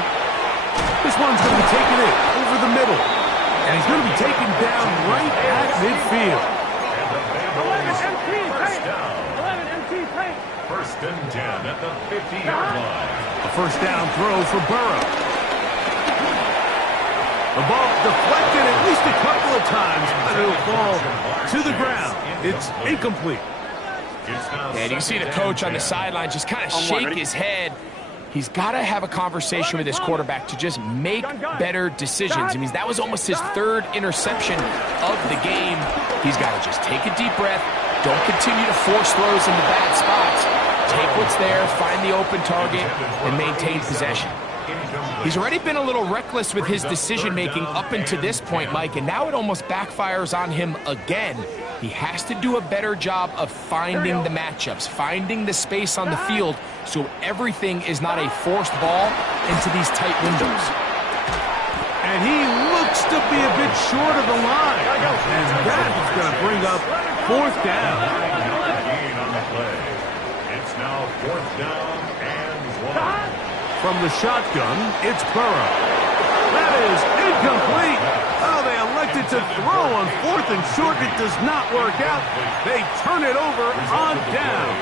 This one's going to be taken in over the middle. And he's going to be taken down right at midfield. 11 MT, paint. 11 MT, paint. First and 10 at the 50-yard line. A first down throw for Burrow. The ball deflected at least a couple of times, but it'll fall to the ground. It's incomplete. And you see the coach on the sideline just kind of shake his head. He's got to have a conversation with his quarterback to just make better decisions. I mean, that was almost his 3rd interception of the game. He's got to just take a deep breath. Don't continue to force throws into bad spots. Take what's there, find the open target, and maintain possession. He's already been a little reckless with his decision-making up until this point, Mike, and now it almost backfires on him again. He has to do a better job of finding the matchups, finding the space on the field so everything is not a forced ball into these tight windows. And he looks to be a bit short of the line. And that is going to bring up 4th down. It's now 4th down and 1. From the shotgun, it's Burrow. That is incomplete. Oh, they elected to throw on 4th and short. It does not work out. They turn it over on down.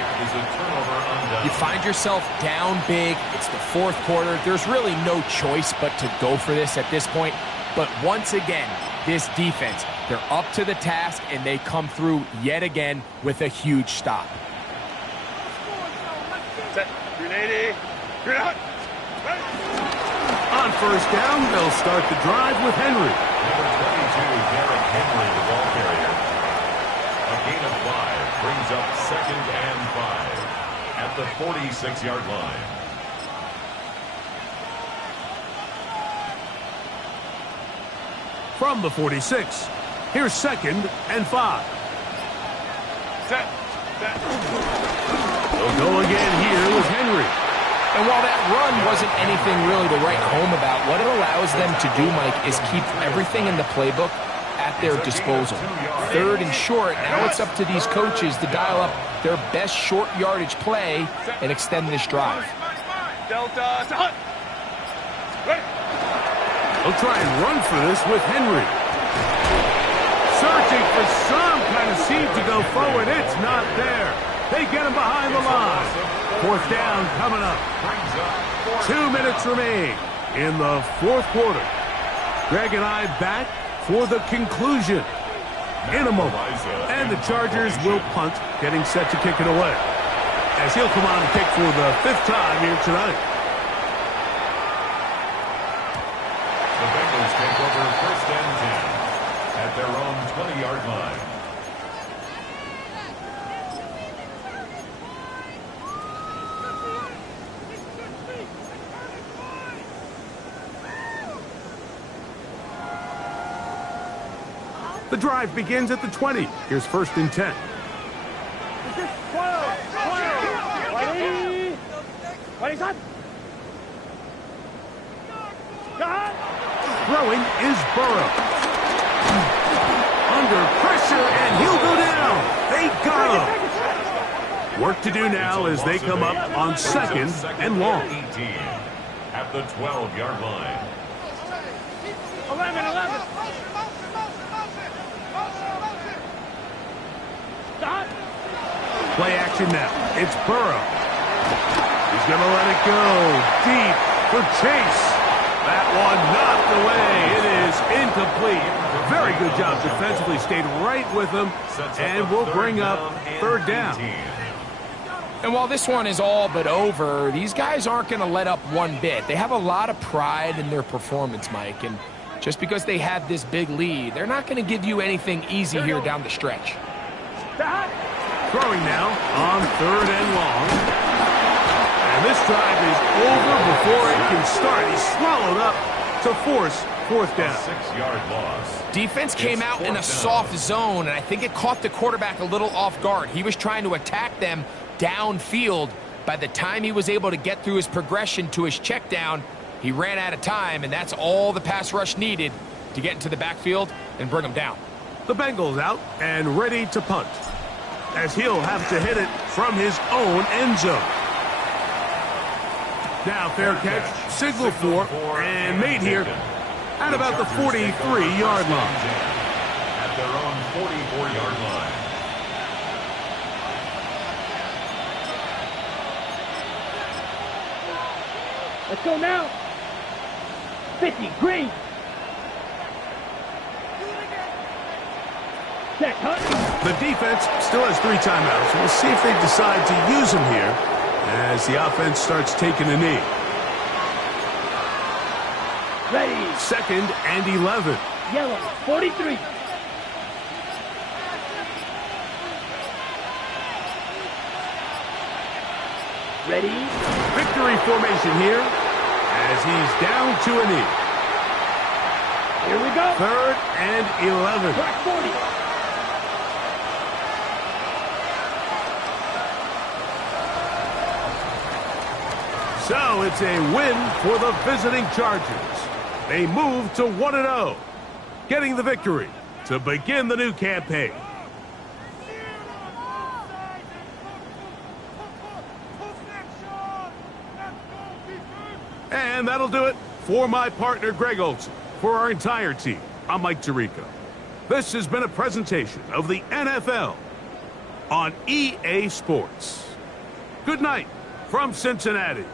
You find yourself down big. It's the 4th quarter. There's really no choice but to go for this at this point. But once again, this defense, they're up to the task, and they come through yet again with a huge stop. Set. 380. You're out. On first down, they'll start the drive with Henry. Number 22, Derrick Henry, the ball carrier. A gain of 5 brings up 2nd and 5 at the 46-yard line. From the 46, here's 2nd and 5. Set. Set. They'll go again here with Henry. And while that run wasn't anything really to write home about, what it allows them to do, Mike, is keep everything in the playbook at their disposal. 3rd and short, now it's up to these coaches to dial up their best short yardage play and extend this drive. Delta. Hunt. Ready. They'll try and run for this with Henry. Searching for some kind of seam to go forward. It's not there. They get him behind the line. 4th down coming up. 2 minutes remain in the 4th quarter. Greg and I back for the conclusion in a moment. And the Chargers will punt, getting set to kick it away, as he'll come on and kick for the 5th time here tonight. The Bengals take over 1st and 10 at their own 20-yard line. The drive begins at the 20. Here's 1st and 10. 12. 20. Shot. Shot. Throwing is Burrow. Under pressure, and he'll go down. They got him. Work to do now as they come up on second and long. 18 at the 12-yard line. 11. Stop. Play action now. It's Burrow. He's going to let it go deep for Chase. That one knocked away. It is incomplete. Very good job defensively. Stayed right with him. And will bring up third down. And while this one is all but over, these guys aren't going to let up one bit. They have a lot of pride in their performance, Mike. And just because they have this big lead, they're not going to give you anything easy here down the stretch. Stop. Throwing now on third and long. And this drive is over before it can start. He's swallowed up to force fourth down. 6-yard loss. Defense came out in a soft zone, and I think it caught the quarterback a little off guard. He was trying to attack them downfield. By the time he was able to get through his progression to his check down, he ran out of time, and that's all the pass rush needed to get into the backfield and bring him down. The Bengals out and ready to punt, as he'll have to hit it from his own end zone. Now fair catch, signal for, and made here at about the 43-yard line. At their own 44-yard line. Let's go now. 50, green. Check, Hunt. The defense still has 3 timeouts. We'll see if they decide to use them here as the offense starts taking a knee. Ready. Second and 11. Yellow, 43. Ready. Victory formation here as he's down to a knee. Here we go. Third and 11. Track 40. So it's a win for the visiting Chargers. They move to 1-0, getting the victory to begin the new campaign. And that'll do it for my partner, Greg Olson. For our entire team, I'm Mike Tirico. This has been a presentation of the NFL on EA Sports. Good night from Cincinnati.